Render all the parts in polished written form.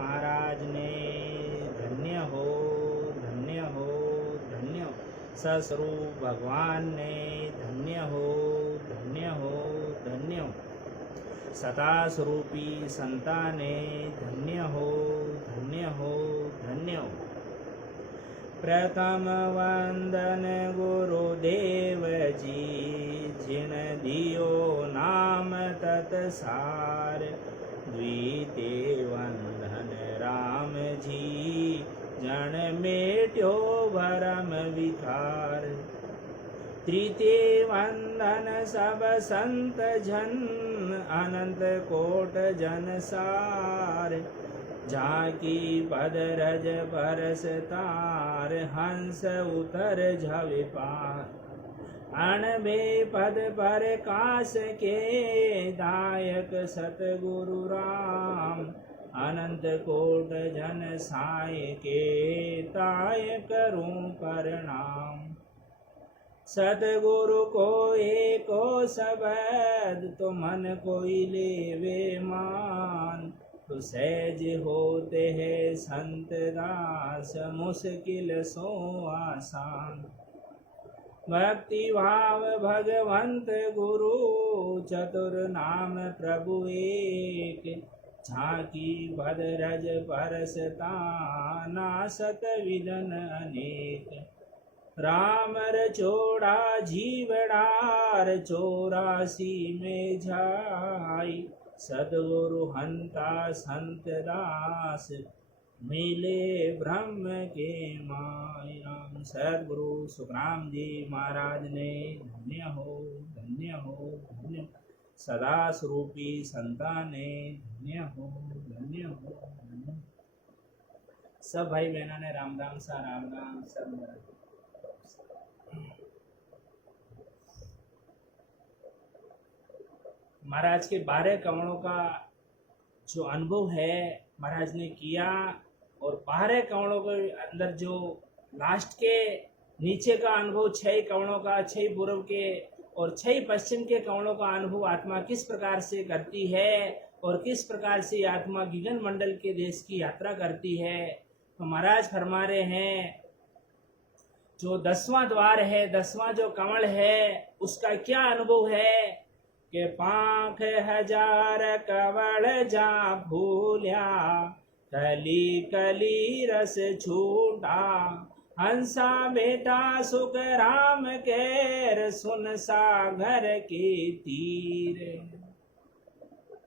महाराज ने धन्य हो, धन्य हो, धन्य हो। सस्वरूप भगवान ने धन्य हो, धन्य हो, धन्य हो। सता स्वरूपी संता ने धन्य हो, धन्य हो, धन्य हो। प्रथम वंदन गुरुदेव जी, जिन दियो नाम तत्सार। द्वितीय वंदन राम जी, जन मेट्यो भरम विकार। तृतीय वंदन सब संत जन, अनंत कोट जन सार। जाकी पद रज परस तार, हंस उतर झवे पार। अणबे पद पर काश के, दायक सतगुरु राम। अनंत कोट जन साय के, ताय करूं प्रणाम। सतगुरु को एको शब्द, तो मन कोई लेवे मान। तो सहज होते हैं संत दास, मुश्किल सो आसान। भक्ति भाव भगवंत गुरु, चतुर नाम प्रभु एक। झांकी भद्रज परसता, नासत विदन अनेक। राम रचोड़ा जीवड़ार, 84 में जाई। सदगुरु हंता संत दास, मिले ब्रह्म के माय। राम सदगुरु सुखराम जी महाराज ने धन्य हो, धन्य हो, धन्य। सदा स्वरूपी संता ने धन्य हो, धन्य हो, धन्य। सब भाई बहनों ने राम राम सा राम राम सब। महाराज के 12 कवनों का जो अनुभव है महाराज ने किया, और 12 कवनों के अंदर जो लास्ट के नीचे का अनुभव 6 कवनों का, 6 पूर्व के और 6 पश्चिम के कवनों का अनुभव आत्मा किस प्रकार से करती है और किस प्रकार से आत्मा गगन मंडल के देश की यात्रा करती है। तो महाराज फरमा रहे हैं जो 10वां द्वार है, 10वां जो कमल है, उसका क्या अनुभव है कि 5,000 कवल जा भूल्या, कली कली रस छूटा। हंसा बेटा सुख राम केर, सुन सागर के तीर।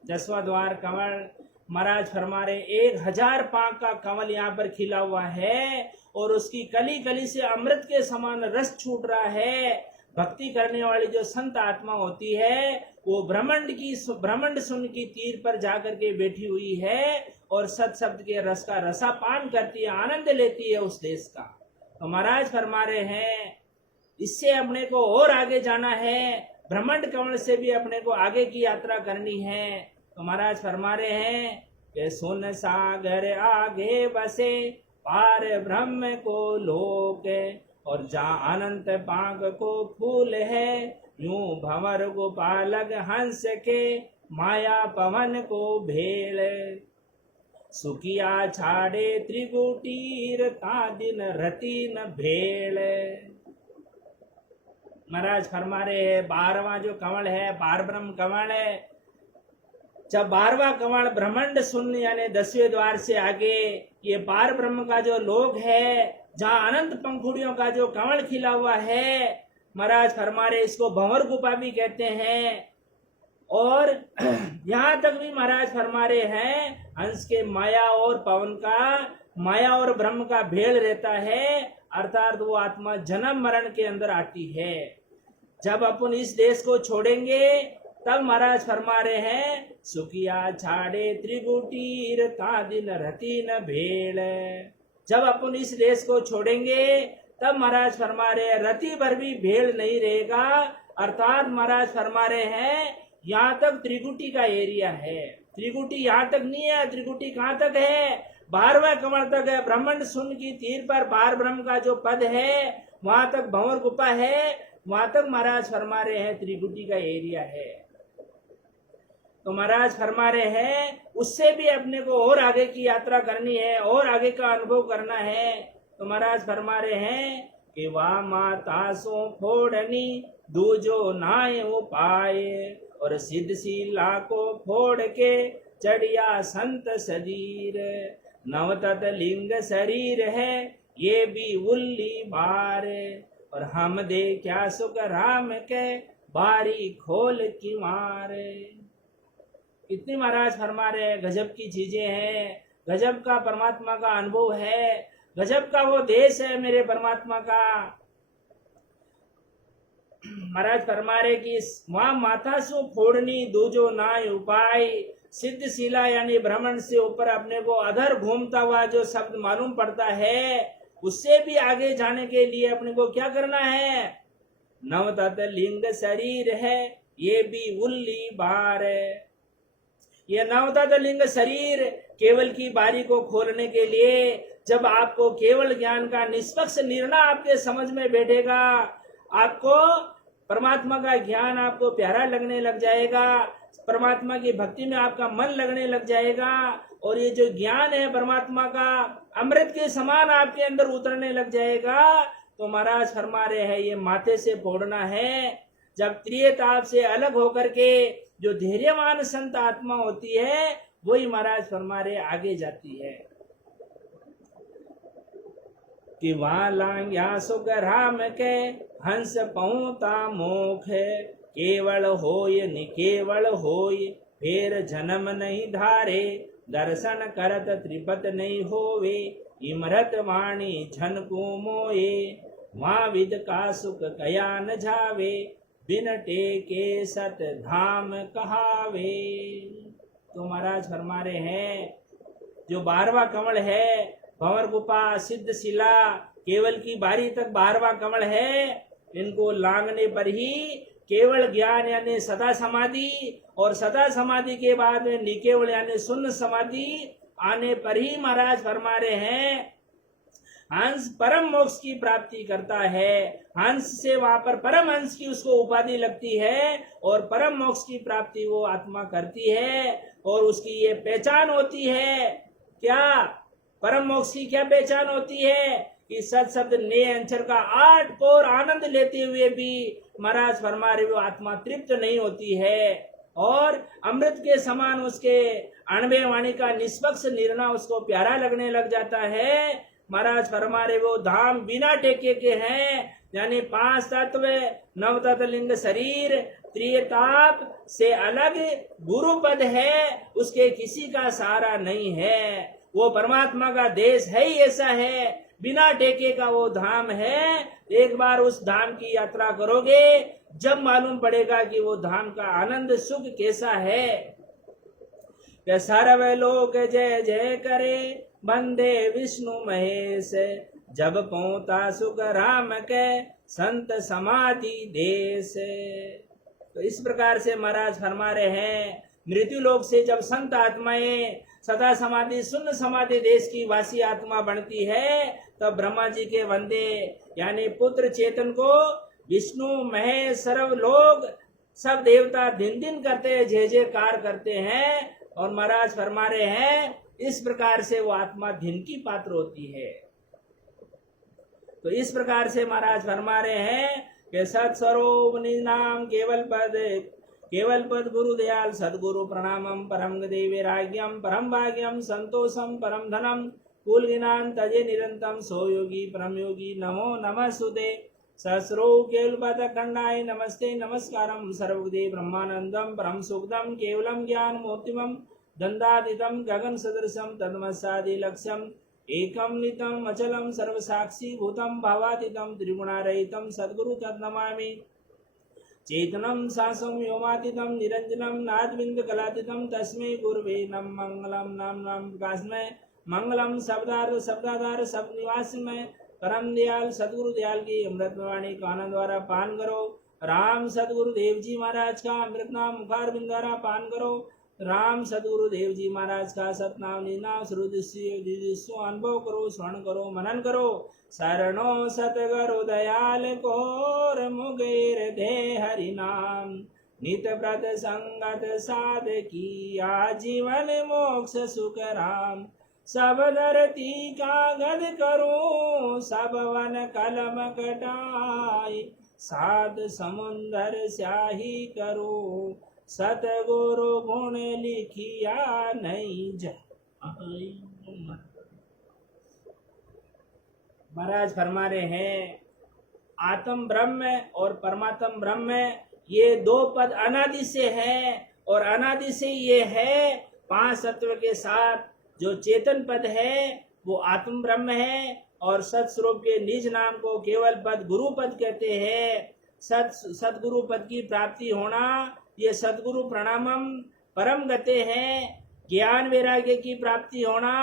10वां द्वार कमल महाराज फरमा रहे 1000 पाक का कमल यहाँ पर खिला हुआ है, और उसकी कली कली से अमृत के समान रस छूट रहा है। भक्ति करने वाली जो संत आत्मा होती है, वो ब्रह्मांड सुन की तीर पर जाकर के बैठी हुई है, और सत शब्द के रस का रसापान करती है, आनंद लेती है उस देश का। तो महाराज फरमा रहे हैं इससे अपने को और आगे जाना है, ब्रह्मांड कमल से भी अपने को आगे की यात्रा करनी है। तो महाराज फरमा रहे हैं कि सुन सागर आगे बसे, पार ब्रह्म को लोक। और जहाँ अनंत बाग को फूल है, यूं भंवर गोपालक हंस के, माया पवन को भेल। सुकिया छाड़े त्रिगुटीर, ता दिन रति न भेल। महाराज फरमा रहे हैं 12वां जो कमल है, पार ब्रह्म कमल है। जब 12वां कमल ब्रह्मांड शून्य यानी 10वें द्वार से आगे ये पार ब्रह्म का जो लोक है, जहाँ अनंत पंखुड़ियों का जो कमल खिला हुआ है, महाराज फरमा रहे इसको भंवर गुफा भी कहते हैं। और यहाँ तक भी महाराज फरमा रहे हैं हंस के माया और पवन का, माया और ब्रह्म का भेड़ रहता है, अर्थात वो आत्मा जन्म मरण के अंदर आती है। जब अपन इस देश को छोड़ेंगे तब महाराज फरमा रहे हैं सुकिया छाड़े त्रिगुटीर, ता दिन रति न भेड़। जब अपन इस देश को छोड़ेंगे तब महाराज फरमा रहे हैं रति भर भी भेड़ नहीं रहेगा। अर्थात महाराज फरमा रहे हैं यहाँ तक त्रिगुटी का एरिया है, त्रिगुटी यहाँ तक नहीं है। त्रिगुटी कहाँ तक है? 12वां कमल तक है। ब्रह्मांड शून्य की तीर पर पार ब्रह्म का जो पद है वहां तक भंवर गुफा है, वहां तक महाराज फरमा रहे हैं त्रिगुटी का एरिया है। तो महाराज फरमा रहे हैं उससे भी अपने को और आगे की यात्रा करनी है और आगे का अनुभव करना है। तो महाराज फरमा रहे हैं कि वाह माता सो फोड़नी दूजो नाय उपाय, और सिद्धशीला को फोड़ के चढ़िया संत शरीर। नवतत लिंग शरीर है ये भी उल्ली बार, और हम दे क्या सुख राम के बारी खोल की मारे। कितनी महाराज फरमा रहे हैं गजब की चीजें हैं, गजब का परमात्मा का अनुभव है, गजब का वो देश है मेरे परमात्मा का। महाराज फरमा रहे कि वहां माथा सु फोड़नी दूजो नाय उपाय। सिद्धशीला यानी भ्रमण से ऊपर अपने को अधर घूमता हुआ जो शब्द मालूम पड़ता है, उससे भी आगे जाने के लिए अपने को क्या करना है। नवतत लिंग शरीर है ये भी उल्ली बार है। ये नवतत लिंग शरीर केवल की बारी को खोलने के लिए, जब आपको केवल ज्ञान का निष्पक्ष निर्णय आपके समझ में बैठेगा, आपको परमात्मा का ज्ञान आपको प्यारा लगने लग जाएगा, परमात्मा की भक्ति में आपका मन लगने लग जाएगा, और ये जो ज्ञान है परमात्मा का अमृत के समान आपके अंदर उतरने लग जाएगा। तो महाराज फरमा रहे हैं ये माथे से फोड़ना है। जब त्रियताप से अलग होकर के जो धैर्यवान संत आत्मा होती है वही महाराज फरमा रहे आगे जाती है कि वहां लांग्या सुख राम के हंस पहुता मोख, केवल होय निकेवल होय फिर जन्म नहीं धारे, दर्शन करत त्रिपत नहीं होवे इमरत वाणी झन को मोए, वहां विद का सुख कया न जावे, बिन टेके सत धाम कहावे। तो महाराज फरमा रहे हैं जो 12वां कमल है, भंवर गुफा सिद्धशिला केवल की बारी तक 12वां कमल है, इनको लांघने पर ही केवल ज्ञान यानी सदा समाधि, और सदा समाधि के बाद में निकेवल यानी शून्य समाधि आने पर ही महाराज फरमा रहे हैं हंस परम मोक्ष की प्राप्ति करता है। हंस से वहां पर परम हंस की उसको उपाधि लगती है, और परम मोक्ष की प्राप्ति वो आत्मा करती है, और उसकी ये पहचान होती है। क्या परम मोक्ष की क्या पहचान होती है कि सत शब्द ने अंचर का 8 कोर आनंद लेते हुए भी महाराज फरमा रहे वो आत्मा तृप्त नहीं होती है, और अमृत के समान उसके अणबे वाणी का निष्पक्ष निर्णय उसको प्यारा लगने लग जाता है। महाराज फरमा रहे वो धाम बिना टेके के हैं, यानी 5 तत्व, नवतत लिंग शरीर, त्रियताप से अलग गुरु पद है, उसके किसी का सहारा नहीं है। वो परमात्मा का देश है ही ऐसा है, बिना टेके का वो धाम है। एक बार उस धाम की यात्रा करोगे जब मालूम पड़ेगा कि वो धाम का आनंद सुख कैसा है। सर्व लोक जय जय करे बंदे विष्णु महेश, जब पहुंचा सुख राम के संत समाधि देश। तो इस प्रकार से महाराज फरमा रहे हैं मृत्यु लोक से जब संत आत्माएं सदा समाधि शून्य समाधि देश की वासी आत्मा बनती है, तब ब्रह्मा जी के वंदे यानी पुत्र चेतन को विष्णु महेश सर्व लोग सब देवता दिन दिन करते हैं, जय जयकार करते हैं। और महाराज फरमा रहे हैं इस प्रकार से वो आत्मा धन की पात्र होती है। तो इस प्रकार से महाराज फरमा रहे हैं कि सत्स्वरूप निज नाम केवल पद गुरु दयाल सदगुरु प्रणामम परम गदे वैराग्यम परम भाग्यम संतोषम परम धनम कुल गिनान तजे निरंतम सो योगी परम योगी नमो नमः सुदे सहस्रो केवल पद खंडाय नमस्ते नमस्कारम सर्वगुदे ब्रह्मानंदम परम सुखदम केवलम ज्ञान मोतिमम दंडादितम गगन सदृशम तन्मसादि लक्ष्यम एकम नितम अचलम सर्वसाक्षी भूतम भावातीतम त्रिगुणारहितम सद्गुरु तन्नमामि चेतनम सासम व्योमातीतम निरंजनम नादबिंद कलातीतम तस्मै गुरुवे नम मंगलम नाम नाम प्रकाशमय मंगलम शब्दाधार सब निवासमय परम दयाल सदगुरु दयाल की अमृतवाणी का आनंद द्वारा पान करो। राम सदगुरु देव जी महाराज का अमृत नाम मुखार बिंदारा पान करो। राम सदगुरु देव जी महाराज का सतनाम निनाम श्रुतिस्व अनुभव करो, श्रवण करो, मनन करो। शरणो सतगुरु दयाल को मुगेर दे हरि नाम नित व्रत संगत साध किया जीवन मोक्ष सुख राम। सब धरती कागद करूं सब वन कलम कटाई, सात समुंदर स्याही करूं सतगुरु गुण लिखिया नहीं जा। महाराज फरमा रहे हैं आत्म ब्रह्म और परमात्म ब्रह्म ये दो पद अनादि से है, और अनादि से ये है पांच सत्व के साथ जो चेतन पद है वो आत्म ब्रह्म है, और सत्स्वरूप के निज नाम को केवल पद गुरु पद कहते हैं। सतगुरु पद की प्राप्ति होना ये सतगुरु प्रणामम परम गते हैं। ज्ञान वैराग्य की प्राप्ति होना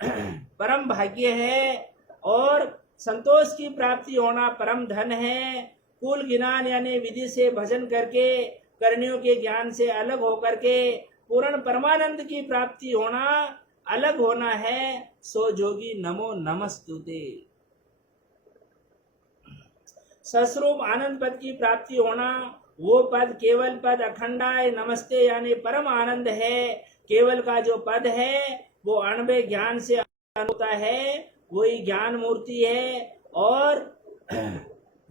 परम भाग्य है, और संतोष की प्राप्ति होना परम धन है। कुल ज्ञान यानी विधि से भजन करके कर्णियों के ज्ञान से अलग होकर के पूर्ण परमानंद की प्राप्ति होना अलग होना है। सो जोगी नमो नमस्तुते। सस्वरूप आनंद पद की प्राप्ति होना वो पद केवल पद अखंडाय नमस्ते यानी परम आनंद है। केवल का जो पद है वो अणवे ज्ञान से होता है, वही ज्ञान मूर्ति है। और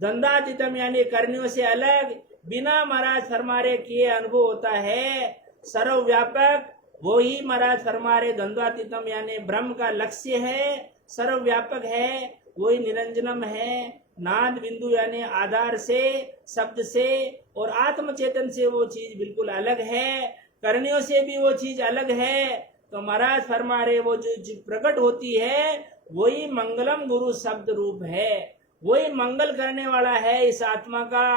दंडातीतम यानी कर्णियों से अलग बिना महाराज फरमारे किए अनुभव होता है। सर्वव्यापक वही महाराज फरमारे द्वंद्वातीतम यानी ब्रह्म का लक्ष्य है। सर्वव्यापक है वही निरंजनम है। नाद बिंदु यानी आधार से शब्द से और आत्म चेतन से वो चीज बिल्कुल अलग है। कर्णियों से भी वो चीज अलग है। तो महाराज फरमा रहे वो जो प्रकट होती है वही मंगलम गुरु शब्द रूप है, वही मंगल करने वाला है। इस आत्मा का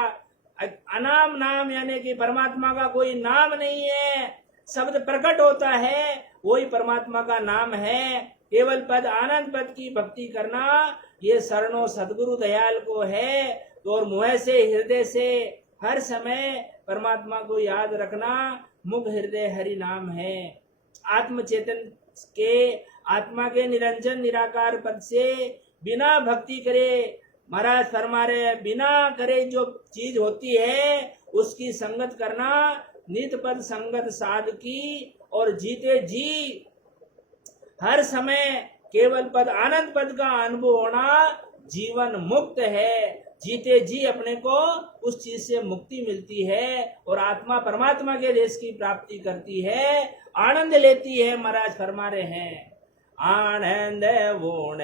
अनाम नाम यानी कि परमात्मा का कोई नाम नहीं है। शब्द प्रकट होता है वही परमात्मा का नाम है। केवल पद आनंद पद की भक्ति करना ये शरणों सदगुरु दयाल को है। तो और मुँह से हृदय से हर समय परमात्मा को याद रखना मुख हृदय हरि नाम है। आत्म चेतन के आत्मा के निरंजन निराकार पद से बिना भक्ति करे महाराज फरमा रहे बिना करे जो चीज होती है उसकी संगत करना नित पद संगत साध की, और जीते जी हर समय केवल पद आनंद पद का अनुभव होना जीवन मुक्त है। जीते जी अपने को उस चीज से मुक्ति मिलती है और आत्मा परमात्मा के देश की प्राप्ति करती है, आनंद लेती है। महाराज फरमा रहे हैं आनंद वुण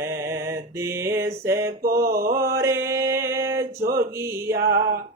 देश को रे जोगिया